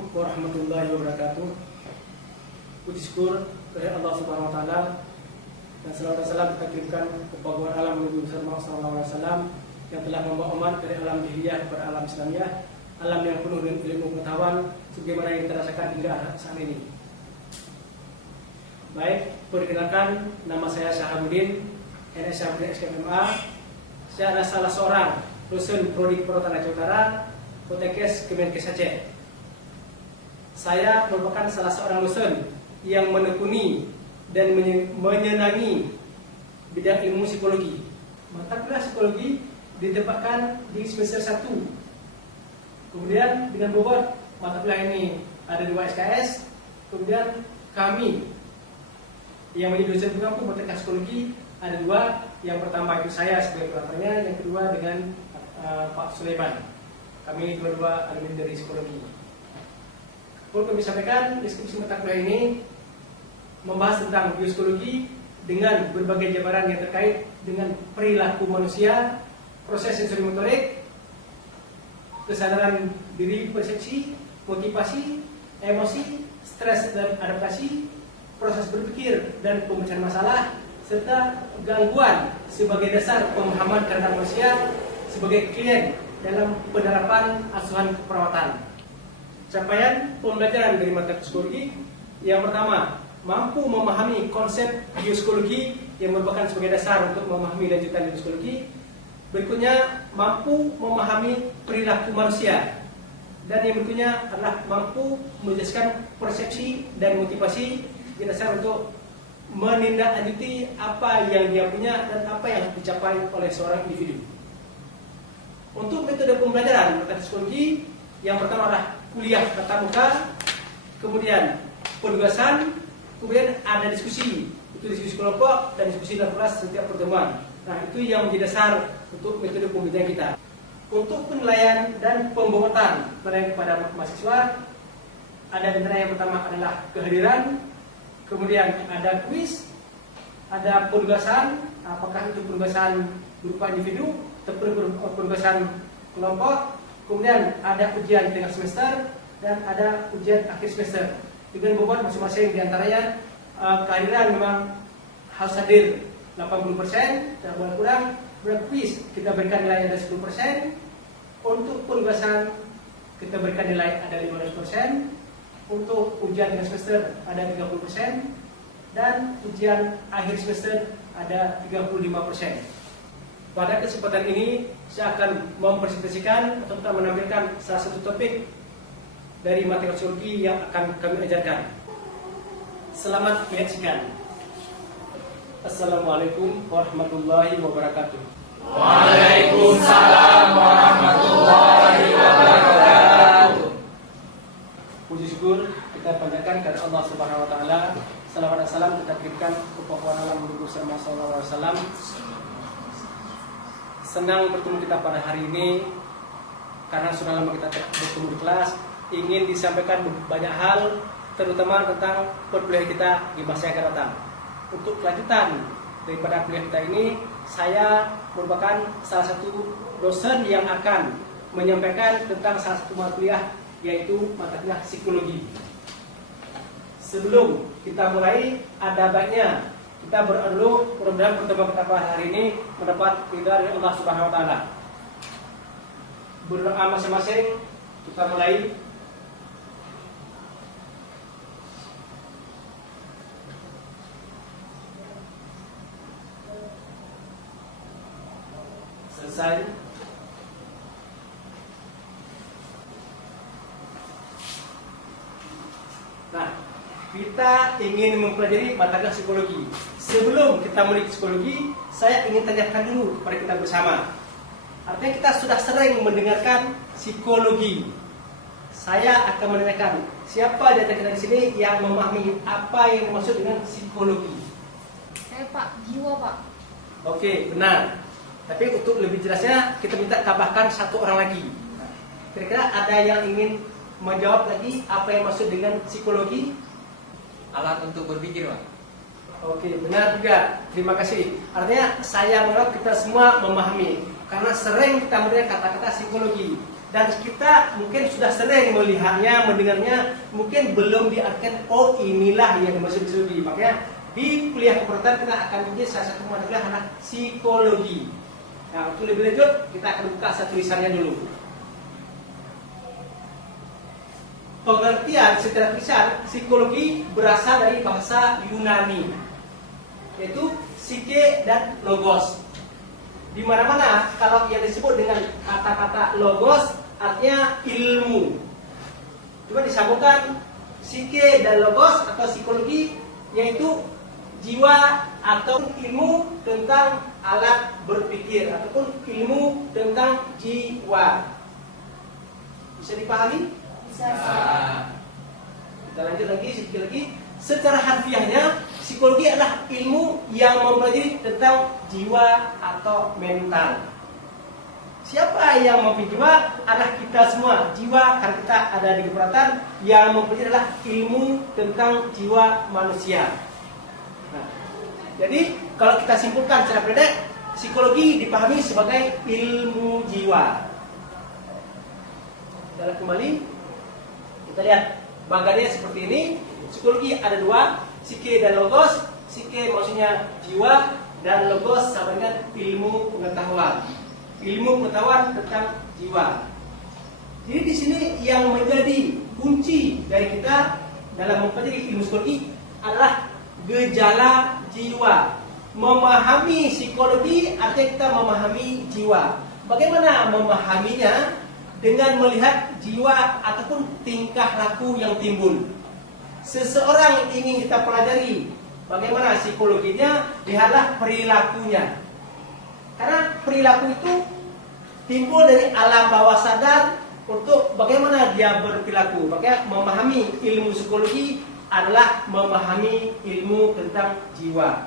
Assalamualaikum warahmatullahi wabarakatuh. Puji syukur kepada Allah Subhanahu wa taala dan salawat dan salam kita kirimkan kepada alam Nabi Muhammad SAW yang telah membawa umat dari alam jahiliyah kepada alam Islamiyah, alam yang penuh dengan ilmu pengetahuan sebagaimana yang kita rasakan hingga saat ini. Baik, perkenalkan, nama saya Syahabuddin, NS Syahabuddin SKMA. Saya adalah salah seorang dosen prodi Perhotelan Aceh Utara, Potekes Kemenkes Aceh. Saya merupakan salah seorang dosen yang menekuni dan menyenangi bidang ilmu psikologi. Mata kuliah psikologi ditempatkan di semester 1. Kemudian dengan bobot mata kuliah ini ada 2 SKS. Kemudian kami yang menjadi dosen pengampu Potekes Psikologi ada 2. Yang pertama itu saya sebagai kuratornya, yang kedua dengan Pak Sulaiman. Kami dua-dua alumni dari psikologi. Perlu kami sampaikan, diskusi mata kuliah ini membahas tentang biopsikologi dengan berbagai jabaran yang terkait dengan perilaku manusia, proses sensori motorik, kesadaran diri, persepsi, motivasi, emosi, stres dan adaptasi, proses berpikir dan pemecahan masalah, serta gangguan sebagai dasar pemahaman terhadap manusia sebagai klien dalam penerapan asuhan keperawatan. Capaian pembelajaran dari mata psikologi yang pertama, mampu memahami konsep biopsikologi yang merupakan sebagai dasar untuk memahami lanjutan biopsikologi. Berikutnya, mampu memahami perilaku manusia. Dan yang berikutnya adalah mampu menjelaskan persepsi dan motivasi sebagai dasar untuk menindaklanjuti apa yang dia punya dan apa yang dicapai oleh seorang individu. Untuk metode pembelajaran mata psikologi, yang pertama adalah kuliah tatap muka, kemudian penugasan, kemudian ada diskusi, itu diskusi kelompok dan diskusi dalam kelas setiap pertemuan. Nah, itu yang menjadi dasar untuk metode pembelajaran kita. Untuk penilaian dan pembobotan kepada mahasiswa, ada antara yang pertama adalah kehadiran, kemudian ada kuis, ada penugasan, apakah itu penugasan berupa individu atau penugasan kelompok, kemudian ada ujian tengah semester dan ada ujian akhir semester. Dengan bobot masing-masing diantaranya kehadiran memang harus hadir 80%, dan boleh kurang. Kuis kita berikan nilai ada 10%. Untuk penugasan kita berikan nilai ada 15%. Untuk ujian tengah semester ada 30%, dan ujian akhir semester ada 35%. Pada kesempatan ini saya akan mempresentasikan atau menampilkan salah satu topik dari materi psikologi yang akan kami ajarkan. Selamat menyaksikan. Assalamualaikum warahmatullahi wabarakatuh. Waalaikumsalam warahmatullahi wabarakatuh. Puji syukur kita panjatkan kepada Allah Subhanahu wa taala. Salawat dan salam kita kirimkan kepada alam Nabi Muhammad SAW. Senang bertemu kita pada hari ini karena sudah lama kita bertemu di kelas. Ingin disampaikan banyak hal, terutama tentang perkuliahan kita di masa yang akan datang. Untuk kelanjutan daripada kuliah kita ini, saya merupakan salah satu dosen yang akan menyampaikan tentang salah satu mata kuliah, yaitu mata kuliah psikologi. Sebelum kita mulai, ada baiknya kita berdoa dulu, mudah-mudahan pertemuan kita pada hari ini mendapat ridha dari Allah Subhanahu wa taala. Berdoa masing-masing, kita mulai. Selesai. Nah, kita ingin mempelajari mata kuliah psikologi. Sebelum kita mulai psikologi, saya ingin tanyakan dulu kepada kita bersama. Artinya kita sudah sering mendengarkan psikologi. Saya akan menanyakan, siapa di antara kita di sini yang memahami apa yang dimaksud dengan psikologi? Saya Pak, jiwa Pak. Oke, benar. Tapi untuk lebih jelasnya, kita minta tambahkan satu orang lagi. Kira-kira ada yang ingin menjawab lagi apa yang maksud dengan psikologi? Alat untuk berpikir, Pak. Oke, benar juga. Terima kasih. Artinya saya menganggap kita semua memahami, karena sering kita mendengar kata-kata psikologi. dan kita mungkin sudah sering melihatnya, mendengarnya, mungkin belum diartikan, oh inilah yang dimaksud psikologi. Makanya di kuliah keperawatan kita akan menjadi salah satu mata kuliah anak psikologi. Nah, untuk lebih lanjut kita akan buka satu tulisannya dulu. Pengertian secara tulisan psikologi berasal dari bahasa Yunani, yaitu psike dan logos. Di mana-mana kalau yang disebut dengan kata-kata logos artinya ilmu. Coba disambungkan psike dan logos atau psikologi, yaitu jiwa atau ilmu tentang alat berpikir ataupun ilmu tentang jiwa. Bisa dipahami? Bisa. Kita lanjut lagi sedikit lagi. Secara harfiahnya, psikologi adalah ilmu yang mempelajari tentang jiwa atau mental. Siapa yang mempelajari jiwa? Adalah kita semua. Jiwa, karena kita ada di keperawatan, yang mempelajari adalah ilmu tentang jiwa manusia. Nah, jadi kalau kita simpulkan secara pendek, psikologi dipahami sebagai ilmu jiwa. Kita lihat kembali. Kita lihat bagannya seperti ini. Psikologi ada dua, psike dan logos. Psike maksudnya jiwa, dan logos sama dengan ilmu pengetahuan. Ilmu pengetahuan tentang jiwa. Jadi di sini yang menjadi kunci dari kita dalam mempelajari ilmu psikologi adalah gejala jiwa. Memahami psikologi artinya kita memahami jiwa. Bagaimana memahaminya? Dengan melihat jiwa ataupun tingkah laku yang timbul. Seseorang ingin kita pelajari bagaimana psikologinya, lihatlah perilakunya. Karena perilaku itu timbul dari alam bawah sadar untuk bagaimana dia berperilaku. Makanya memahami ilmu psikologi adalah memahami ilmu tentang jiwa.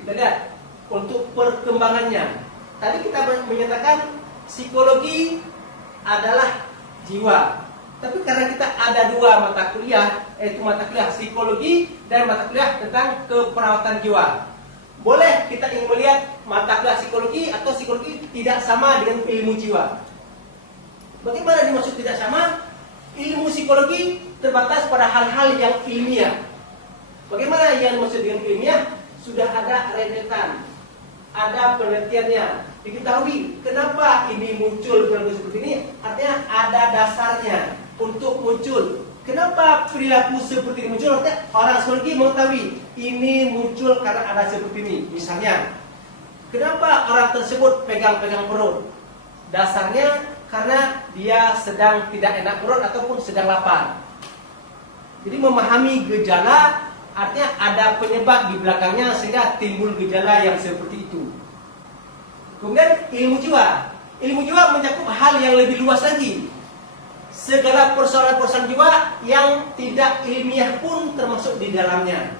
Kita lihat untuk perkembangannya. Tadi kita menyatakan psikologi adalah jiwa. Tapi karena kita ada dua mata kuliah, yaitu mata kuliah psikologi dan mata kuliah tentang keperawatan jiwa. Boleh kita ingin melihat mata kuliah psikologi atau psikologi tidak sama dengan ilmu jiwa. Bagaimana dimaksud tidak sama? Ilmu psikologi terbatas pada hal-hal yang ilmiah. Bagaimana yang dimaksud dengan ilmiah? Sudah ada rentetan, ada penelitiannya, diketahui kenapa ini muncul perilaku seperti ini, artinya ada dasarnya untuk muncul. Kenapa perilaku seperti ini muncul? Artinya orang psikologi mengetahui ini muncul karena ada seperti ini. Misalnya, kenapa orang tersebut pegang-pegang perut? Dasarnya karena dia sedang tidak enak perut ataupun sedang lapar. Jadi memahami gejala artinya ada penyebab di belakangnya sehingga timbul gejala yang seperti itu. Kemudian ilmu jiwa. Ilmu jiwa mencakup hal yang lebih luas lagi. Segala persoalan-persoalan jiwa yang tidak ilmiah pun termasuk di dalamnya.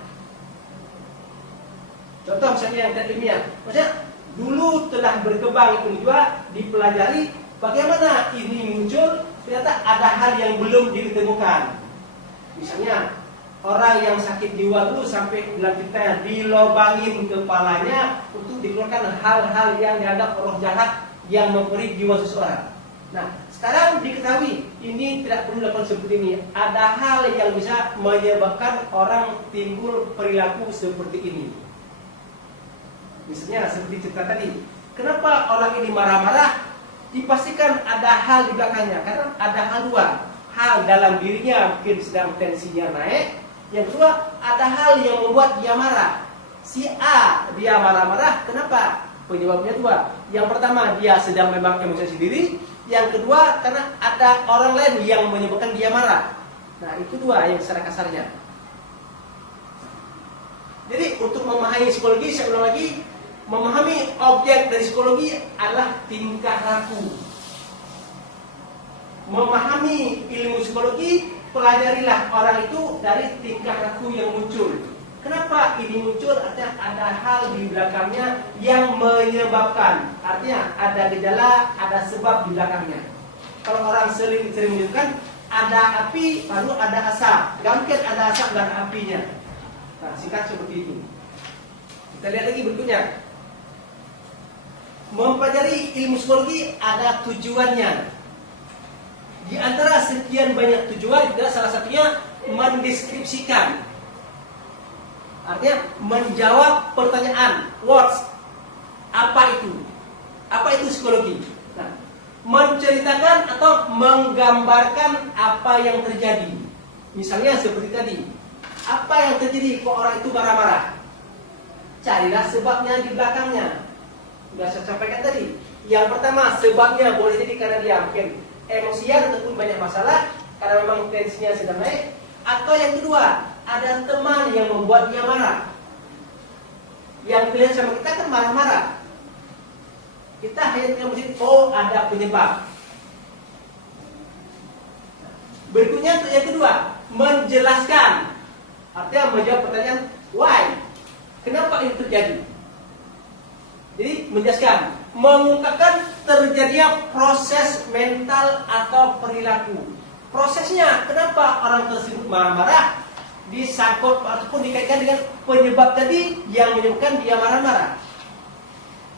Contoh misalnya yang tidak ilmiah. Maksudnya dulu telah berkembang ilmu jiwa, dipelajari bagaimana ini muncul, ternyata ada hal yang belum ditemukan. Misalnya orang yang sakit jiwa dulu sampai bilang kita dilobangin kepalanya untuk dikeluarkan hal-hal yang dianggap roh jahat yang memperik jiwa seseorang. Nah, sekarang diketahui ini tidak perlu dilakukan seperti ini. Ada hal yang bisa menyebabkan orang timbul perilaku seperti ini. Misalnya seperti cerita tadi, kenapa orang ini marah-marah? Dipastikan ada hal di belakangnya. Karena ada hal dua, hal dalam dirinya mungkin sedang tensinya naik. Yang kedua, ada hal yang membuat dia marah. Si A, dia marah-marah, kenapa? Penyebabnya dua. Yang pertama, dia sedang memang emosi sendiri. Yang kedua, karena ada orang lain yang menyebabkan dia marah. Nah, itu dua yang secara kasarnya. Jadi, untuk memahami psikologi, saya ulang lagi, memahami objek dari psikologi adalah tingkah laku. Memahami ilmu psikologi, pelajarilah orang itu dari tingkah laku yang muncul. Kenapa ini muncul? Artinya ada hal di belakangnya yang menyebabkan. Artinya ada gejala, ada sebab di belakangnya. Kalau orang sering menunjukkan ada api, baru ada asap. Gak mungkin ada asap dan apinya. Nah, singkat seperti itu. Kita lihat lagi berikutnya. Mempelajari ilmu psikologi ada tujuannya. Di antara sekian banyak tujuan juga salah satunya mendeskripsikan. Artinya menjawab pertanyaan, words, apa itu? Apa itu psikologi? Nah, menceritakan atau menggambarkan apa yang terjadi. Misalnya seperti tadi, apa yang terjadi kok orang itu marah-marah? Carilah sebabnya di belakangnya. Sudah saya sampaikan tadi. Yang pertama, sebabnya boleh jadi karena dia mungkin emosian ataupun banyak masalah, karena memang tensinya sedang naik. Atau yang kedua, ada teman yang membuat dia marah. Yang pilihan sama kita kan marah-marah. Kita hanya tinggal mesti, oh ada penyebab. Berikutnya yang kedua, menjelaskan. Artinya menjawab pertanyaan why, kenapa ini terjadi. Jadi menjelaskan, mengungkapkan terjadinya proses mental atau perilaku. Prosesnya, kenapa orang tersebut marah-marah, disangkut ataupun dikaitkan dengan penyebab tadi yang menyebabkan dia marah-marah.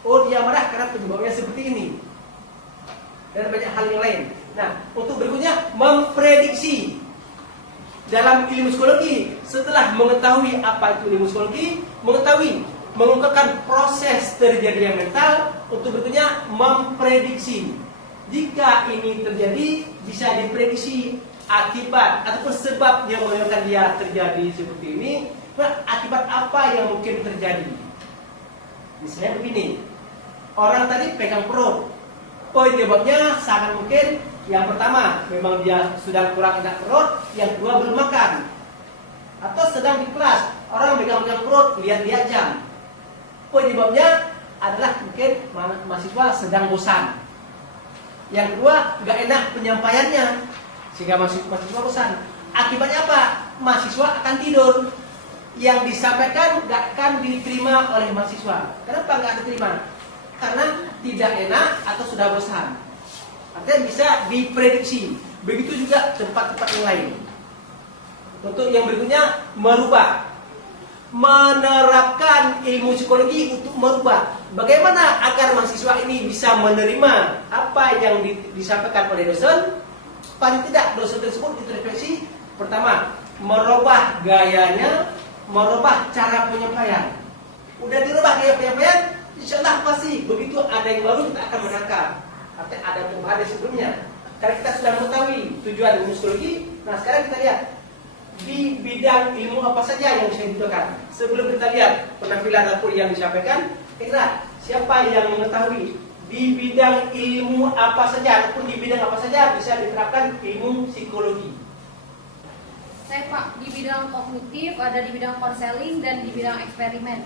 Oh, dia marah karena penyebabnya seperti ini. Dan banyak hal yang lain. Nah, untuk berikutnya, memprediksi. Dalam ilmu psikologi, setelah mengetahui apa itu ilmu psikologi, mengungkapkan proses terjadinya mental, untuk berikutnya memprediksi. Jika ini terjadi, bisa diprediksi akibat ataupun sebab yang menyebabkan dia terjadi seperti ini. Nah, akibat apa yang mungkin terjadi? Misalnya begini, orang tadi pegang perut, penyebabnya sangat mungkin yang pertama memang dia sudah kurang enak perut, yang kedua belum makan, atau sedang di kelas orang pegang perut lihat-lihat jam, penyebabnya adalah mungkin mahasiswa sedang bosan. Yang kedua, nggak enak penyampaiannya sehingga mahasiswa bosan. Akibatnya apa? Mahasiswa akan tidur. Yang disampaikan nggak akan diterima oleh mahasiswa. Kenapa nggak diterima? Karena tidak enak atau sudah bosan. Artinya bisa diprediksi. Begitu juga tempat-tempat yang lain. Untuk yang berikutnya, merubah. Menerapkan ilmu psikologi untuk merubah. Bagaimana agar mahasiswa ini bisa menerima apa yang disampaikan oleh dosen? Paling tidak dosen tersebut introspeksi. Pertama, merubah gayanya, merubah cara penyampaian. Udah dirubah gaya penyampaian, insya Allah pasti begitu ada yang baru kita akan menangkap. Artinya ada perubahan dari sebelumnya. Karena kita sudah mengetahui tujuan ilmu psikologi. Nah, sekarang kita lihat di bidang ilmu apa saja yang bisa dibutuhkan. Sebelum kita lihat penampilan ataupun yang disampaikan, kira siapa yang mengetahui di bidang ilmu apa saja ataupun di bidang apa saja bisa diterapkan ilmu psikologi? Saya Pak, di bidang kognitif, ada di bidang konseling dan di bidang eksperimen.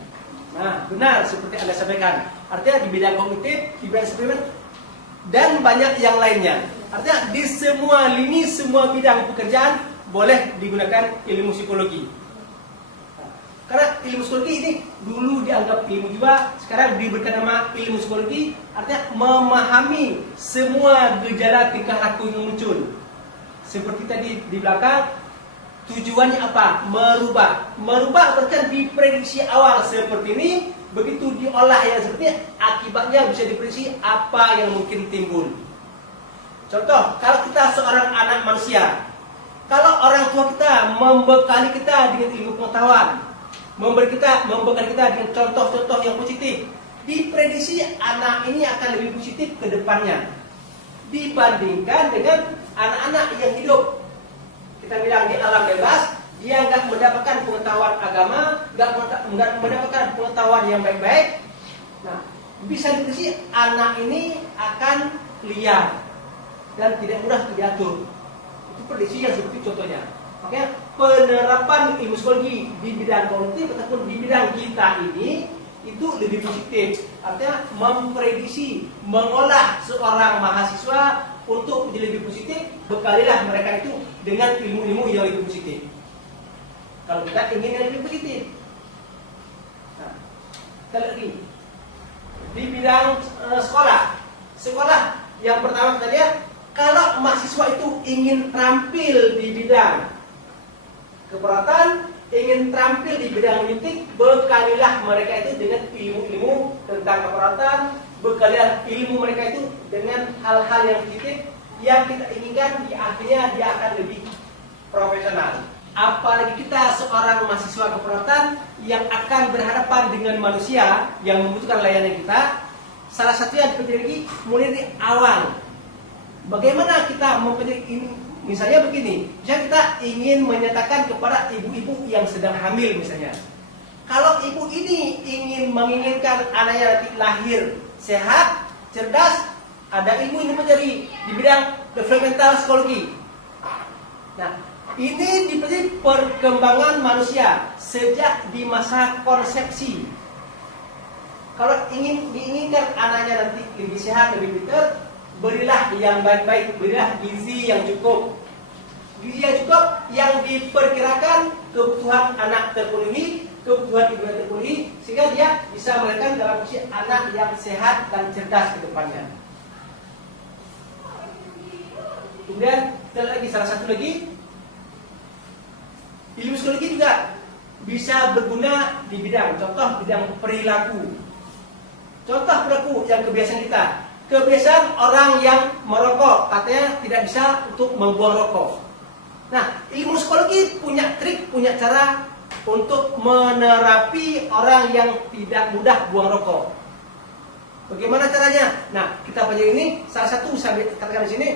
Nah, benar seperti Anda sampaikan. Artinya di bidang kognitif, di bidang eksperimen, dan banyak yang lainnya. Artinya di semua lini, semua bidang pekerjaan boleh digunakan ilmu psikologi. Karena ilmu psikologi ini dulu dianggap ilmu jiwa, sekarang diberikan nama ilmu psikologi, artinya memahami semua gejala tingkah laku yang muncul. Seperti tadi di belakang, tujuannya apa? Merubah. Merubah berarti diprediksi awal seperti ini, begitu diolah yang seperti ini, akibatnya bisa diprediksi apa yang mungkin timbul. Contoh, kalau kita seorang anak manusia, kalau orang tua kita membekali kita dengan ilmu pengetahuan, membekali kita dengan contoh-contoh yang positif, diprediksi anak ini akan lebih positif ke depannya dibandingkan dengan anak-anak yang hidup, kita bilang di alam bebas, dia nggak mendapatkan pengetahuan agama, nggak mendapatkan pengetahuan yang baik-baik. Nah, bisa diprediksi anak ini akan liar dan tidak mudah diatur. Itu prediksi yang seperti contohnya. Makanya penerapan ilmu psikologi di bidang kognitif ataupun di bidang kita ini itu lebih positif. Artinya memprediksi, mengolah seorang mahasiswa untuk menjadi lebih positif, bekalilah mereka itu dengan ilmu-ilmu yang lebih positif. Kalau kita ingin yang lebih positif. Nah, kita lagi di bidang sekolah. Sekolah yang pertama kita lihat, kalau mahasiswa itu ingin tampil di bidang keperawatan, ingin tampil di bidang politik, bekalilah mereka itu dengan ilmu-ilmu tentang keperawatan, bekalilah ilmu mereka itu dengan hal-hal yang positif, yang kita inginkan di akhirnya dia akan lebih profesional. Apalagi kita seorang mahasiswa keperawatan yang akan berhadapan dengan manusia yang membutuhkan layanan kita, salah satu yang dipelajari mulai dari awal. Bagaimana kita mempelajari ini? Misalnya begini, misalnya kita ingin menyatakan kepada ibu-ibu yang sedang hamil misalnya, kalau ibu ini menginginkan anaknya nanti lahir sehat, cerdas, ada ilmu yang dipelajari di bidang developmental psikologi. Nah, ini dipelajari perkembangan manusia sejak di masa konsepsi. Kalau diinginkan anaknya nanti lebih sehat, lebih pintar, berilah yang baik-baik, berilah gizi yang cukup. Gizi yang cukup yang diperkirakan kebutuhan anak terpenuhi, kebutuhan ibu terpenuhi, sehingga dia bisa melahirkan dalam usia anak yang sehat dan cerdas ke depannya. Kemudian lagi salah satu lagi, ilmu psikologi juga bisa berguna di bidang, contoh bidang perilaku. Contoh perilaku yang kebiasaan kita. Kebiasaan orang yang merokok katanya tidak bisa untuk membuang rokok. Nah, ilmu psikologi punya trik, punya cara untuk menerapi orang yang tidak mudah buang rokok. Bagaimana caranya? Nah, kita pelajari ini salah satu saya katakan di sini.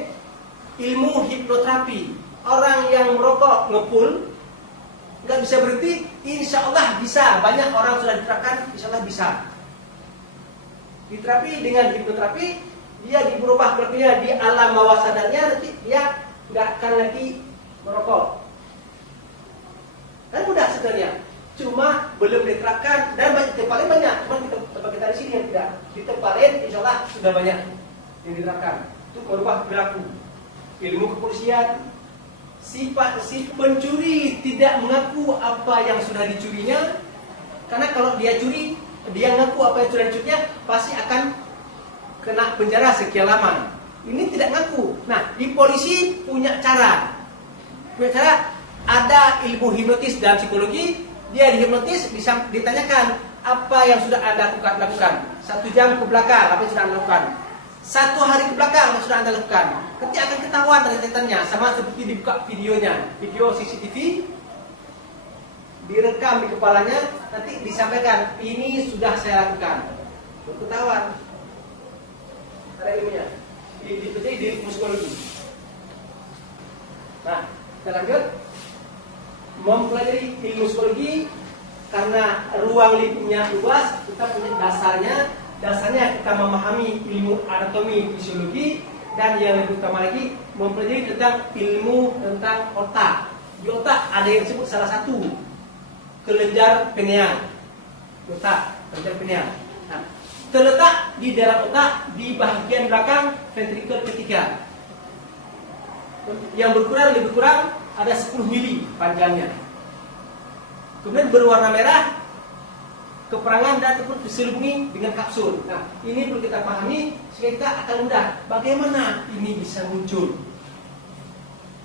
Ilmu hipnoterapi. Orang yang merokok ngepul nggak bisa berhenti, insya Allah bisa. Banyak orang sudah diterapkan, insya Allah bisa. Diterapi dengan hipnoterapi, dia berubah perilakunya di alam bawah sadarnya, nanti dia nggak akan lagi merokok. Kan mudah sebenarnya, cuma belum diterapkan dan paling banyak. Cuma di tempat kita di sini yang tidak. Di tempat lain, insya Allah sudah banyak yang diterapkan. Itu merubah perilaku. Ilmu kepolisian, si pencuri tidak mengaku apa yang sudah dicurinya, karena kalau dia curi, dia mengaku apa yang sudah dicurinya, pasti akan kena penjara sekian lama. Ini tidak ngaku. Nah, di polisi punya cara. Ada ilmu hipnotis dan psikologi. Dia dihipnotis, bisa ditanyakan apa yang sudah Anda lakukan. 1 jam ke belakang, apa yang sudah Anda lakukan. 1 hari ke belakang, apa yang sudah Anda lakukan. Nanti akan ketahuan rentetannya, sama seperti dibuka videonya. Video CCTV, direkam di kepalanya, nanti disampaikan, ini sudah saya lakukan. Ketahuan. Ada ilmunya. Di ilmu psikologi. Nah, kita lanjut. Mempelajari ilmu psikologi karena ruang lingkupnya luas, kita punya dasarnya kita memahami ilmu anatomi fisiologi, dan yang lebih utama lagi mempelajari tentang ilmu tentang otak. Di otak ada yang disebut salah satu kelenjar pineal. Otak, kelenjar pineal. Nah, terletak di dalam otak di bagian belakang ventrikel ketiga. Yang lebih kurang ada 10 mili panjangnya. Kemudian berwarna merah, keperangan dan ataupun diselubungi dengan kapsul. Nah, ini perlu kita pahami sehingga kita akan mudah bagaimana ini bisa muncul.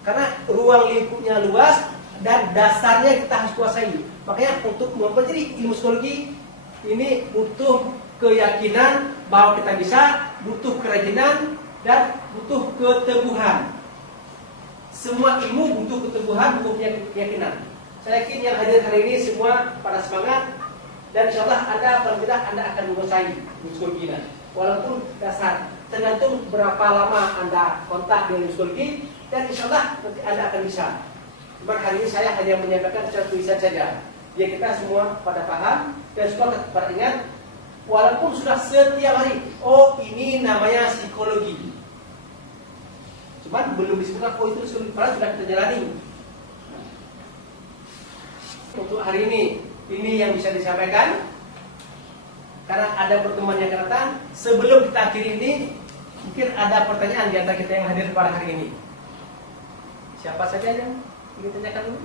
Karena ruang lingkupnya luas dan dasarnya kita harus kuasai. Makanya untuk mempelajari ilmu psikologi ini butuh keyakinan bahwa kita bisa, butuh kerajinan dan butuh keteguhan. Semua ilmu butuh keteguhan, butuh keyakinan. Saya yakin yang hadir hari ini semua pada semangat, dan insya Allah paling tidak Anda akan menguasai psikologi ini. Walaupun dasar, tergantung berapa lama Anda kontak dengan psikologi, dan insya Allah nanti Anda akan bisa. Cuma hari ini saya hanya menyampaikan secara tulisan saja. Biar kita semua pada paham dan semua pada ingat, walaupun sudah setiap hari, oh ini namanya psikologi. Cuman belum disebutkan, oh itu psikologi, padahal sudah kita jalani. Untuk hari ini yang bisa disampaikan. Karena ada pertemuan yang akan datang. Sebelum kita akhiri ini, mungkin ada pertanyaan di antara kita yang hadir pada hari ini. Siapa saja yang ingin tanyakan dulu?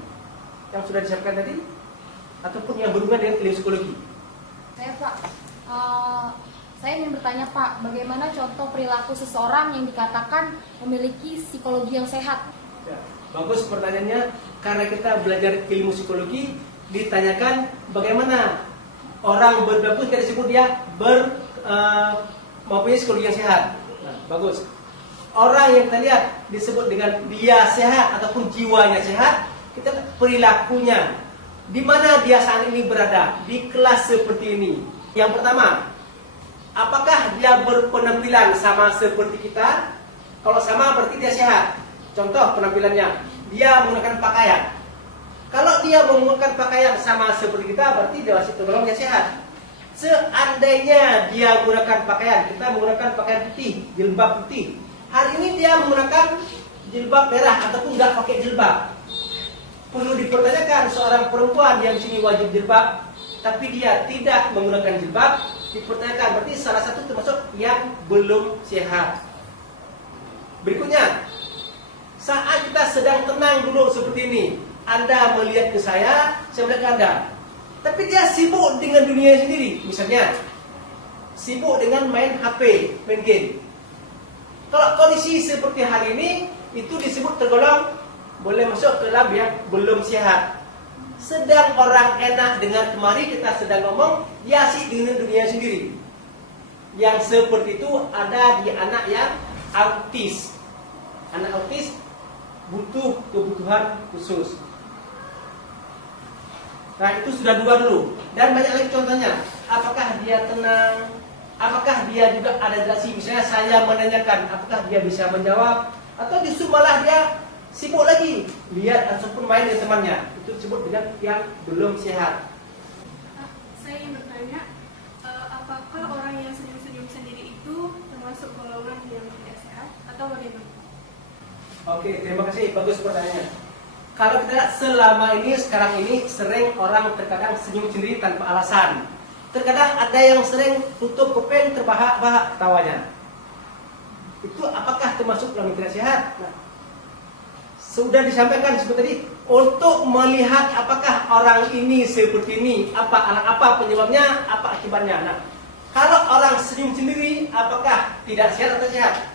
Yang sudah disampaikan tadi? Ataupun yang berhubungan dengan ilmu psikologi? Saya Pak, saya ingin bertanya Pak, bagaimana contoh perilaku seseorang yang dikatakan memiliki psikologi yang sehat? Ya, bagus pertanyaannya. Karena kita belajar ilmu psikologi, ditanyakan bagaimana orang berperilaku kita disebut dia mempunyai psikologi yang sehat. Nah, bagus. orang yang kita lihat disebut dengan dia sehat ataupun jiwanya sehat, kita lihat perilakunya. Di mana dia saat ini berada di kelas seperti ini. Yang pertama, apakah dia berpenampilan sama seperti kita? Kalau sama berarti dia sehat. Contoh penampilannya, dia menggunakan pakaian. Kalau dia menggunakan pakaian sama seperti kita, berarti dia masih tergolong dia sehat. Seandainya dia menggunakan pakaian, kita menggunakan pakaian putih, jilbab putih. Hari ini dia menggunakan jilbab merah ataupun nggak pakai jilbab. Perlu dipertanyakan, seorang perempuan yang sini wajib jilbab, tapi dia tidak menggunakan jilbab, dipertanyakan, berarti salah satu termasuk yang belum sehat. Berikutnya, saat kita sedang tenang dulu seperti ini, Anda melihat ke saya melihat ke Anda. Tapi dia sibuk dengan dunia sendiri. Misalnya, sibuk dengan main HP, main game. Kalau kondisi seperti hari ini, itu disebut tergolong boleh masuk ke dalam yang belum sehat. Sedang orang enak dengar kemari kita sedang ngomong, dia asik dengan dunia sendiri. Yang seperti itu ada di anak yang autis. Anak autis butuh kebutuhan khusus. Nah, itu sudah dua dulu. Dan banyak lagi contohnya. Apakah dia tenang? Apakah dia juga ada reaksi? Misalnya saya menanyakan, apakah dia bisa menjawab? Atau justru malah dia sibuk lagi, lihat ataupun main dengan temannya. Itu disebut dengan yang belum sehat. Saya ingin bertanya, apakah orang yang senyum-senyum sendiri itu termasuk golongan yang tidak sehat atau bagaimana? Oke, terima kasih. Bagus pertanyaannya. Kalau kita lihat selama ini, sekarang ini sering orang terkadang senyum sendiri tanpa alasan. Terkadang ada yang sering tutup kuping terbahak-bahak tawanya. Itu apakah termasuk dalam yang tidak sehat? Nah, sudah disampaikan seperti tadi, untuk melihat apakah orang ini seperti ini, apa penyebabnya, apa akibatnya. Nah, kalau orang senyum sendiri, apakah tidak sehat atau sehat?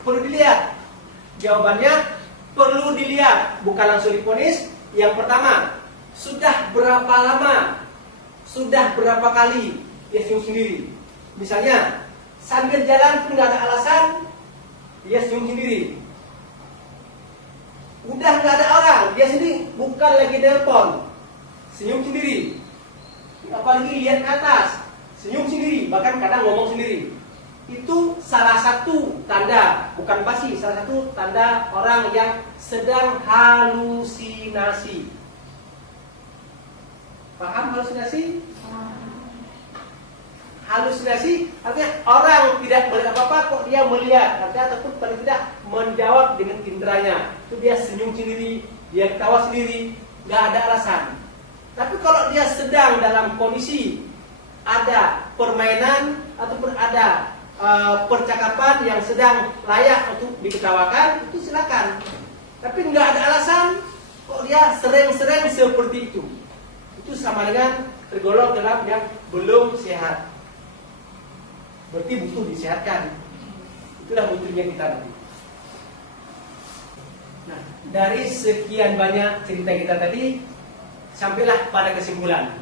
Perlu dilihat. Jawabannya perlu dilihat, bukan langsung diponis. Yang pertama, sudah berapa lama, sudah berapa kali dia senyum sendiri. Misalnya, sambil jalan pun nggak ada alasan, dia senyum sendiri. Udah nggak ada orang, dia sendiri, bukan lagi telepon, senyum sendiri. Apalagi lihat ke atas, senyum sendiri, bahkan kadang ngomong sendiri. Itu salah satu tanda, bukan pasti, salah satu tanda orang yang sedang halusinasi. Paham halusinasi? Halusinasi artinya orang tidak melihat apa-apa kok dia melihat, artinya ataupun paling tidak menjawab dengan inderanya. Itu dia senyum sendiri, dia ketawa sendiri, nggak ada alasan. Tapi kalau dia sedang dalam kondisi ada permainan ataupun ada percakapan yang sedang layak untuk diketawakan, itu silakan. Tapi nggak ada alasan kok dia sering-sering seperti itu. Itu sama dengan tergolong dalam yang belum sehat. Berarti butuh disehatkan. Itulah butuhnya kita nanti. Nah, dari sekian banyak cerita kita tadi, sampailah pada kesimpulan.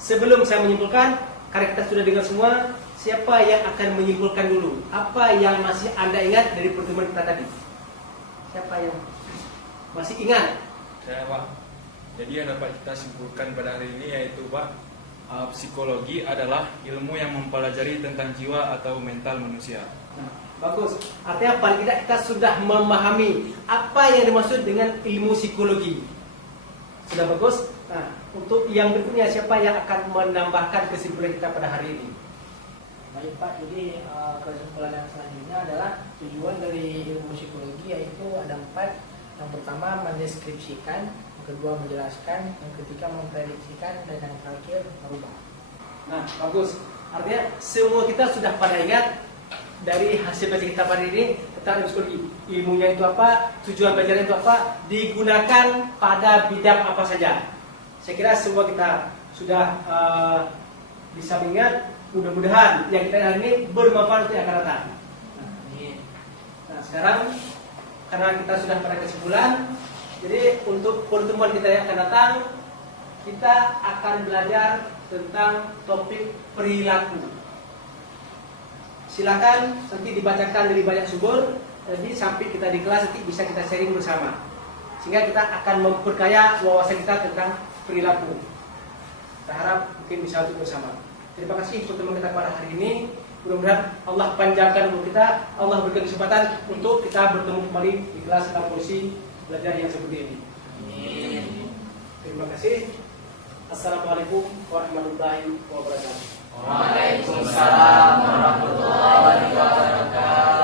Sebelum saya menyimpulkan, karena kita sudah dengar semua, siapa yang akan menyimpulkan dulu? Apa yang masih Anda ingat dari pertemuan kita tadi? Siapa yang masih ingat? Saya, Pak. Jadi yang dapat kita simpulkan pada hari ini yaitu, Pak, psikologi adalah ilmu yang mempelajari tentang jiwa atau mental manusia. Nah, bagus. Artinya paling tidak kita sudah memahami apa yang dimaksud dengan ilmu psikologi. Sudah bagus. Nah, untuk yang berikutnya, siapa yang akan menambahkan kesimpulan kita pada hari ini? Baik Pak, jadi kesimpulan yang selanjutnya adalah tujuan dari ilmu psikologi yaitu ada 4. Yang pertama mendeskripsikan, yang kedua menjelaskan, yang ketiga memprediksikan, dan yang terakhir merubah. Nah, bagus. Artinya semua kita sudah pada ingat dari hasil baca kita pada ini tentang ilmu psikologi. Ilmunya itu apa, tujuan belajarnya itu apa, digunakan pada bidang apa saja. Saya kira semua kita sudah bisa mengingat. Mudah-mudahan yang kita hari ini bermanfaat untuk yang akan datang. Nah, sekarang karena kita sudah pada kesimpulan, jadi untuk pertemuan kita yang akan datang, kita akan belajar tentang topik perilaku. Silakan nanti dibacakan dari banyak sumber. Jadi sampai kita di kelas nanti bisa kita sharing bersama, sehingga kita akan memperkaya wawasan kita tentang perilaku. Kita harap mungkin bisa untuk bersama. Terima kasih untuk teman kita pada hari ini. Mudah-mudahan Allah panjangkan umur kita, Allah berikan kesempatan untuk kita bertemu kembali di kelas tentang polisi belajar yang seperti ini. Amin. Terima kasih. Assalamualaikum warahmatullahi wabarakatuh. Waalaikumsalam warahmatullahi wabarakatuh.